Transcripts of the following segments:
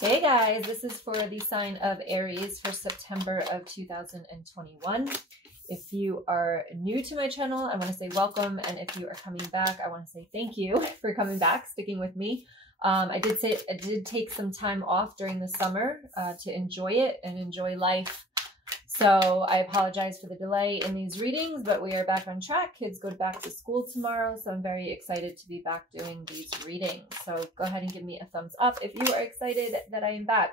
Hey guys, this is for the sign of Aries for September of 2021. If you are new to my channel, I want to say welcome. And if you are coming back, I want to say thank you for coming back, sticking with me. I did take some time off during the summer to enjoy it and enjoy life. So I apologize for the delay in these readings, but we are back on track. Kids go back to school tomorrow, so I'm very excited to be back doing these readings. So go ahead and give me a thumbs up if you are excited that I am back.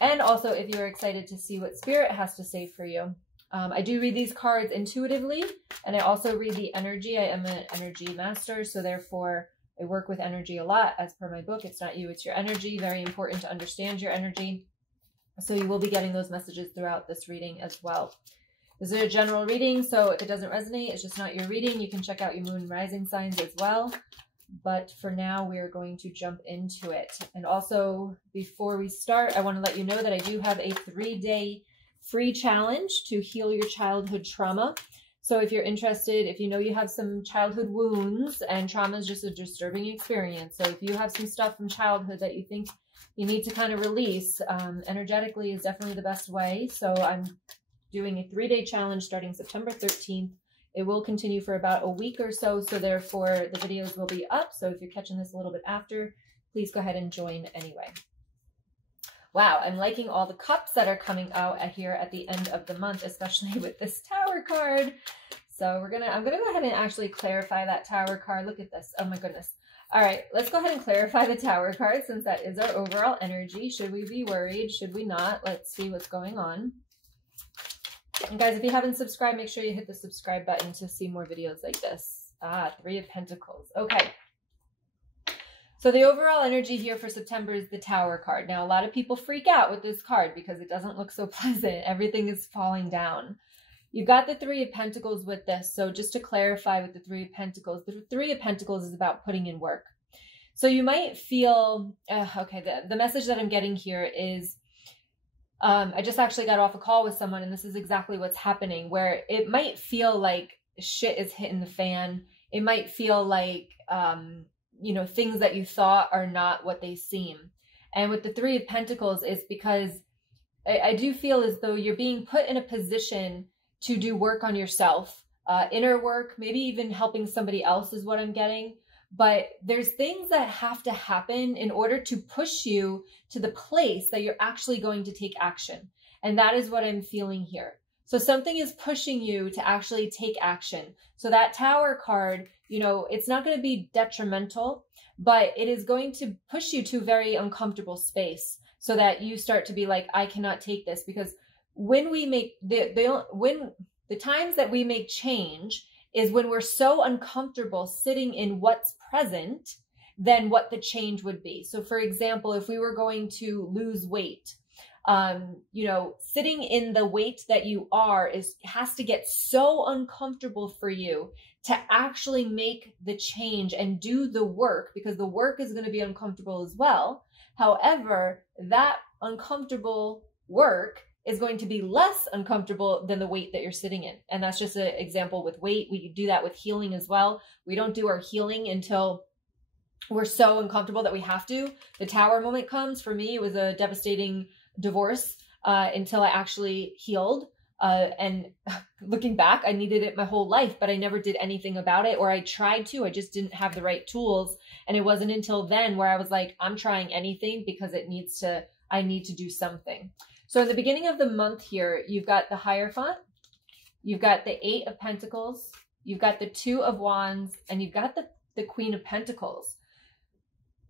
And also if you are excited to see what Spirit has to say for you. I do read these cards intuitively, and I also read the energy. I am an energy master, so therefore I work with energy a lot. As per my book, it's not you, it's your energy. Very important to understand your energy. So you will be getting those messages throughout this reading as well. This is a general reading, so if it doesn't resonate, it's just not your reading. You can check out your moon and rising signs as well. But for now, we are going to jump into it. And also, before we start, I want to let you know that I do have a 3-day free challenge to heal your childhood trauma. So if you're interested, if you know you have some childhood wounds, and trauma is just a disturbing experience. So if you have some stuff from childhood that you think you need to kind of release, energetically is definitely the best way. So I'm doing a 3-day challenge starting September 13th. It will continue for about a week or so. So therefore the videos will be up. So if you're catching this a little bit after, please go ahead and join anyway. Wow, I'm liking all the cups that are coming out here at the end of the month, especially with this Tower card. So I'm gonna go ahead and actually clarify that Tower card. Look at this. Oh my goodness. All right, let's go ahead and clarify the Tower card since that is our overall energy. Should we be worried? Should we not? Let's see what's going on. And guys, if you haven't subscribed, make sure you hit the subscribe button to see more videos like this. Three of Pentacles. Okay. So the overall energy here for September is the Tower card. Now, a lot of people freak out with this card because it doesn't look so pleasant. Everything is falling down. You got the Three of Pentacles with this. So just to clarify with the Three of Pentacles, the Three of Pentacles is about putting in work. So you might feel, okay, the message that I'm getting here is, I just actually got off a call with someone, and this is exactly what's happening, where it might feel like shit is hitting the fan. It might feel like, you know, things that you thought are not what they seem. And with the Three of Pentacles, it's because I do feel as though you're being put in a position to do work on yourself, inner work, maybe even helping somebody else is what I'm getting. But there's things that have to happen in order to push you to the place that you're actually going to take action. And that is what I'm feeling here. So something is pushing you to actually take action. So that Tower card, you know, it's not going to be detrimental, but it is going to push you to a very uncomfortable space so that you start to be like, I cannot take this. Because when we make the times that we make change is when we're so uncomfortable sitting in what's present than what the change would be. So for example, if we were going to lose weight, you know, sitting in the weight that you are has to get so uncomfortable for you to actually make the change and do the work, because the work is going to be uncomfortable as well. However, that uncomfortable work is going to be less uncomfortable than the weight that you're sitting in. And that's just an example with weight. We do that with healing as well. We don't do our healing until we're so uncomfortable that we have to. The Tower moment comes. For me, it was a devastating divorce until I actually healed. And looking back, I needed it my whole life, but I never did anything about it, or I tried to. I just didn't have the right tools. And it wasn't until then where I was like, I'm trying anything because I need to do something. So in the beginning of the month here, you've got the Hierophant, you've got the Eight of Pentacles, you've got the Two of Wands, and you've got the Queen of Pentacles.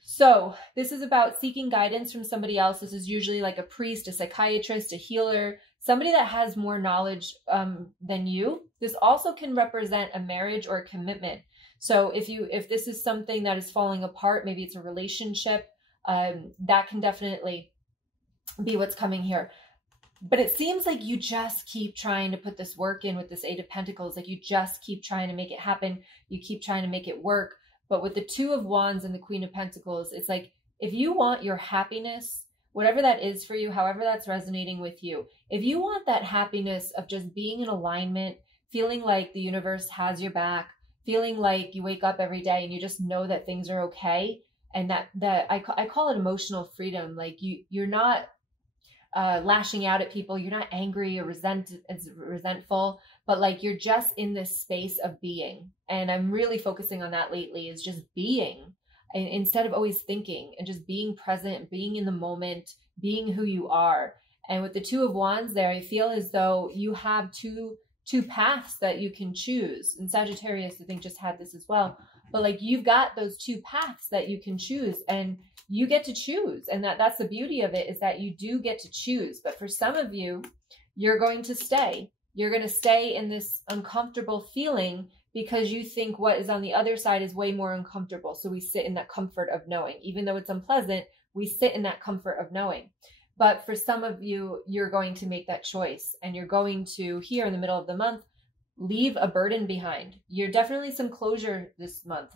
So this is about seeking guidance from somebody else. This is usually like a priest, a psychiatrist, a healer, somebody that has more knowledge than you. This also can represent a marriage or a commitment. So if this is something that is falling apart, maybe it's a relationship, that can definitely be what's coming here. But it seems like you just keep trying to put this work in with this Eight of Pentacles. Like you just keep trying to make it happen. You keep trying to make it work. But with the Two of Wands and the Queen of Pentacles, it's like, if you want your happiness, whatever that is for you, however that's resonating with you, if you want that happiness of just being in alignment, feeling like the universe has your back, feeling like you wake up every day and you just know that things are okay, And that I call it emotional freedom. Like you're not lashing out at people. You're not angry or resentful, but like you're just in this space of being. And I'm really focusing on that lately, is just being, and instead of always thinking, and just being present, being in the moment, being who you are. And with the Two of Wands there, I feel as though you have two paths that you can choose. And Sagittarius, I think, just had this as well. But like you've got those two paths that you can choose, and you get to choose. And that's the beauty of it, is that you do get to choose. But for some of you, you're going to stay. You're going to stay in this uncomfortable feeling because you think what is on the other side is way more uncomfortable. So we sit in that comfort of knowing. Even though it's unpleasant, we sit in that comfort of knowing. But for some of you, you're going to make that choice, and you're going to, here in the middle of the month, leave a burden behind. You're definitely some closure this month.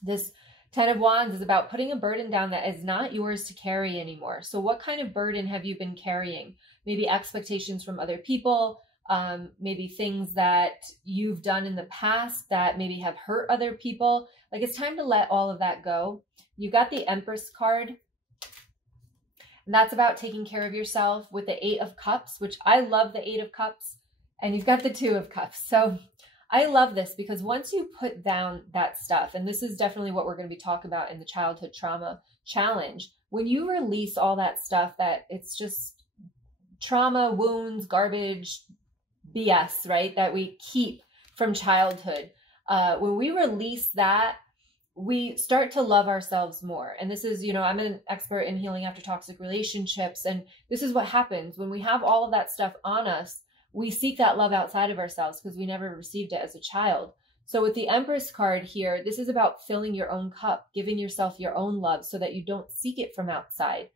This 10 of Wands is about putting a burden down that is not yours to carry anymore. So what kind of burden have you been carrying? Maybe expectations from other people, maybe things that you've done in the past that maybe have hurt other people. Like, it's time to let all of that go. You got the Empress card, and that's about taking care of yourself, with the 8 of Cups, which I love the 8 of Cups, and you've got the 2 of Cups. So I love this, because once you put down that stuff, and this is definitely what we're going to be talking about in the childhood trauma challenge, when you release all that stuff that it's just trauma, wounds, garbage, BS, right, that we keep from childhood, when we release that, we start to love ourselves more. And this is, I'm an expert in healing after toxic relationships. And this is what happens when we have all of that stuff on us. We seek that love outside of ourselves because we never received it as a child. So with the Empress card here, this is about filling your own cup, giving yourself your own love so that you don't seek it from outside.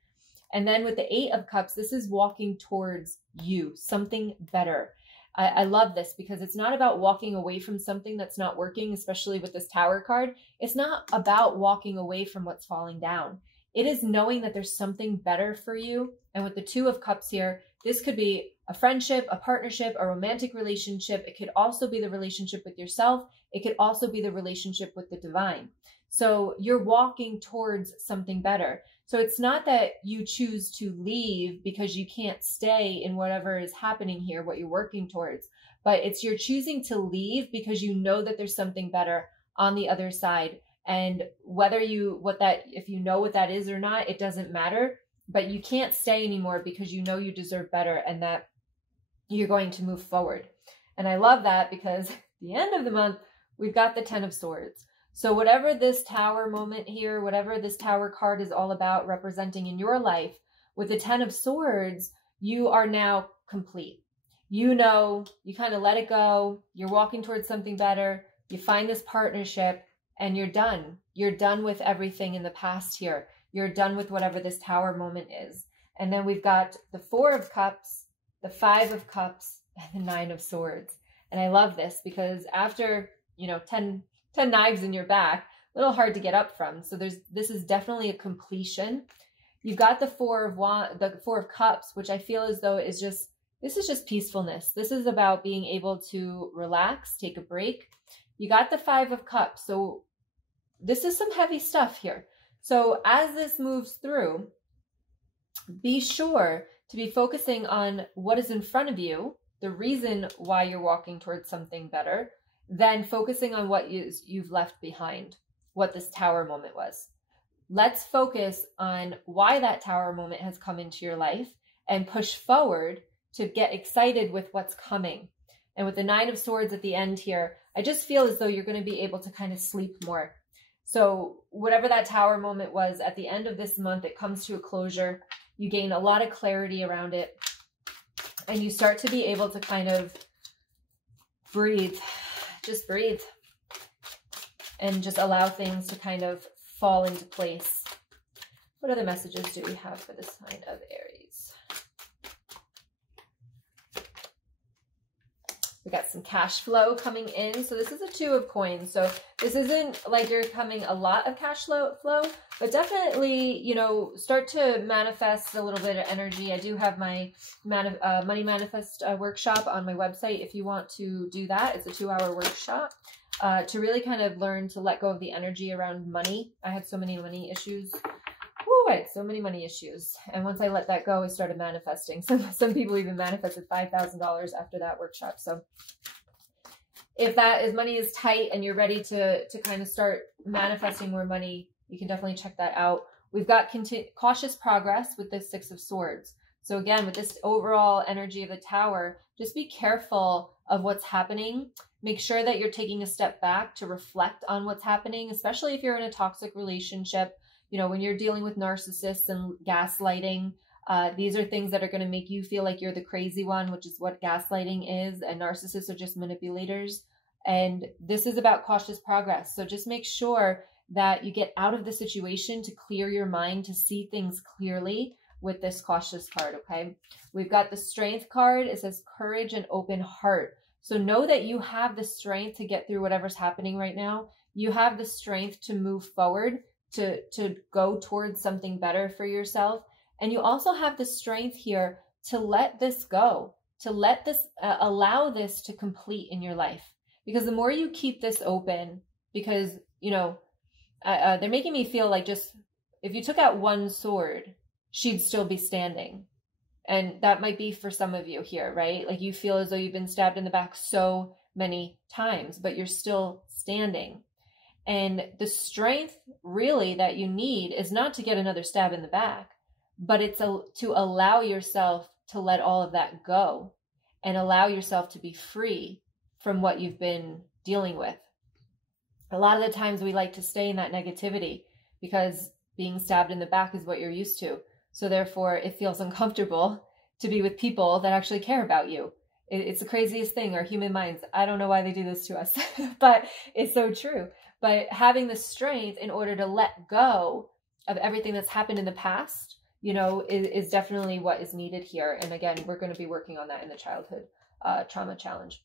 And then with the 8 of Cups, this is walking towards you, something better. I love this because it's not about walking away from something that's not working, especially with this Tower card. It's not about walking away from what's falling down. It is knowing that there's something better for you. And with the 2 of Cups here, this could be a friendship, a partnership, a romantic relationship. It could also be the relationship with yourself. It could also be the relationship with the divine. So you're walking towards something better. So it's not that you choose to leave because you can't stay in whatever is happening here, what you're working towards, but it's you're choosing to leave because you know that there's something better on the other side. And whether if you know what that is or not, it doesn't matter, but you can't stay anymore because you know you deserve better and that you're going to move forward. And I love that because at the end of the month, we've got the 10 of Swords. So whatever this Tower moment here, whatever this Tower card is all about representing in your life, with the 10 of Swords, you are now complete. You know, you kind of let it go. You're walking towards something better. You find this partnership and you're done. You're done with everything in the past here. You're done with whatever this Tower moment is. And then we've got the 4 of Cups, the 5 of Cups, and the 9 of Swords. And I love this because after, 10 knives in your back, a little hard to get up from. So this is definitely a completion. You've got the 4 of Cups, which I feel as though this is just peacefulness. This is about being able to relax, take a break. You got the 5 of Cups. So this is some heavy stuff here. So as this moves through, be sure to be focusing on what is in front of you, the reason why you're walking towards something better, then focusing on what you've left behind, what this Tower moment was. Let's focus on why that Tower moment has come into your life and push forward to get excited with what's coming. And with the 9 of Swords at the end here, I just feel as though you're going to be able to kind of sleep more. So whatever that Tower moment was at the end of this month, it comes to a closure. You gain a lot of clarity around it and you start to be able to kind of breathe. Just breathe and just allow things to kind of fall into place. What other messages do we have for the sign of Aries? We got some cash flow coming in. So this is a 2 of Coins. So this isn't like you're coming a lot of cash flow, but definitely, start to manifest a little bit of energy. I do have my Money Manifest workshop on my website if you want to do that. It's a 2-hour workshop. to really kind of learn to let go of the energy around money. I had so many money issues. Woo, I had so many money issues. And once I let that go, I started manifesting. Some people even manifested $5,000 after that workshop. So if money is tight and you're ready to kind of start manifesting more money, you can definitely check that out. We've got cautious progress with the Six of Swords. So again, with this overall energy of the Tower, just be careful of what's happening. Make sure that you're taking a step back to reflect on what's happening, especially if you're in a toxic relationship. You know, when you're dealing with narcissists and gaslighting, these are things that are going to make you feel like you're the crazy one, which is what gaslighting is. And narcissists are just manipulators. And this is about cautious progress. So just make sure that you get out of the situation to clear your mind, to see things clearly with this cautious card, okay? We've got the Strength card. It says courage and open heart. So know that you have the strength to get through whatever's happening right now. You have the strength to move forward, to go towards something better for yourself. And you also have the strength here to let this go, to let this, allow this to complete in your life. Because the more you keep this open, because, you know, they're making me feel like just, if you took out one sword, she'd still be standing. And that might be for some of you here, right? Like you feel as though you've been stabbed in the back so many times, but you're still standing. And the strength really that you need is not to get another stab in the back, but it's to allow yourself to let all of that go and allow yourself to be free from what you've been dealing with. A lot of the times we like to stay in that negativity because being stabbed in the back is what you're used to. So therefore it feels uncomfortable to be with people that actually care about you. It's the craziest thing, our human minds. I don't know why they do this to us, but it's so true. But having the strength in order to let go of everything that's happened in the past, you know, is definitely what is needed here. And again, we're going to be working on that in the childhood trauma challenge.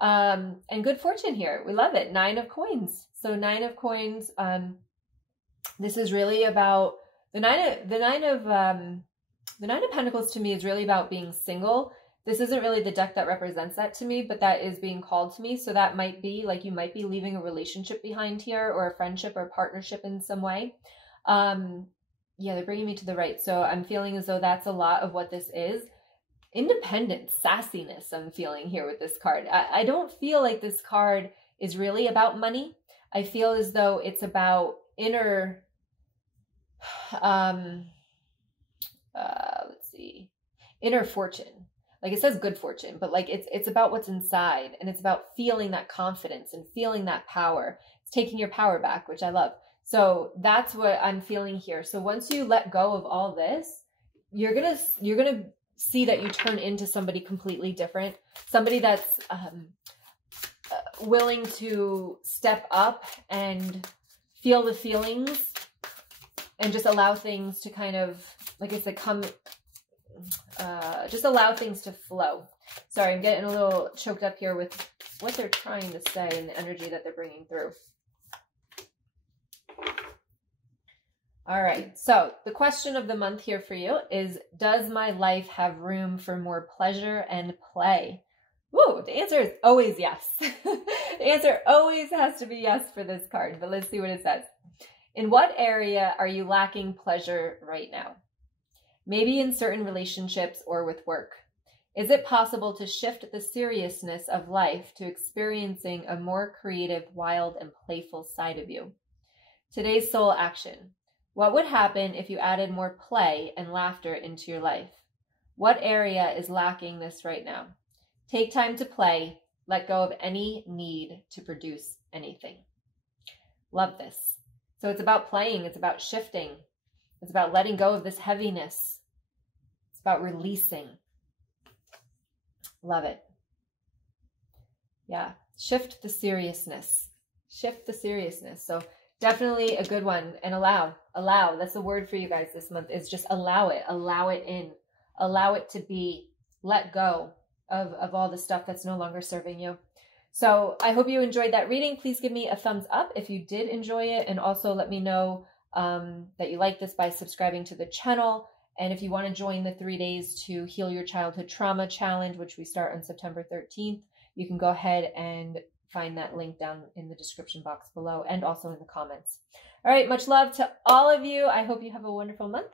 And good fortune here. We love it. 9 of coins. So 9 of coins. This is really about the nine of Pentacles to me is really about being single. This isn't really the deck that represents that to me, but that is being called to me. So that might be like you might be leaving a relationship behind here, or a friendship or partnership in some way. Yeah, they're bringing me to the right. So I'm feeling as though that's a lot of what this is. Independence, sassiness I'm feeling here with this card. I don't feel like this card is really about money. I feel as though it's about inner, inner fortune. Like it says good fortune, but like it's about what's inside, and it's about feeling that confidence and feeling that power. It's taking your power back, which I love. So that's what I'm feeling here. So once you let go of all this, you're gonna see that you turn into somebody completely different, somebody that's willing to step up and feel the feelings and just allow things to kind of, like I said, just allow things to flow. Sorry, I'm getting a little choked up here with what they're trying to say and the energy that they're bringing through. All right, so the question of the month here for you is, does my life have room for more pleasure and play? Woo, the answer is always yes. The answer always has to be yes for this card, but let's see what it says. In what area are you lacking pleasure right now? Maybe in certain relationships or with work. Is it possible to shift the seriousness of life to experiencing a more creative, wild, and playful side of you? Today's soul action. What would happen if you added more play and laughter into your life? What area is lacking this right now? Take time to play. Let go of any need to produce anything. Love this. So it's about playing. It's about shifting. It's about letting go of this heaviness. It's about releasing. Love it. Yeah. Shift the seriousness. Shift the seriousness. So definitely a good one. And allow. That's the word for you guys this month, is just allow it. Allow it in. Allow it to be. Let go of all the stuff that's no longer serving you. So I hope you enjoyed that reading. Please give me a thumbs up if you did enjoy it. And also let me know that you like this by subscribing to the channel. And if you want to join the 3 days to heal your childhood trauma challenge, which we start on September 13th, you can go ahead and find that link down in the description box below and also in the comments. All right, much love to all of you. I hope you have a wonderful month,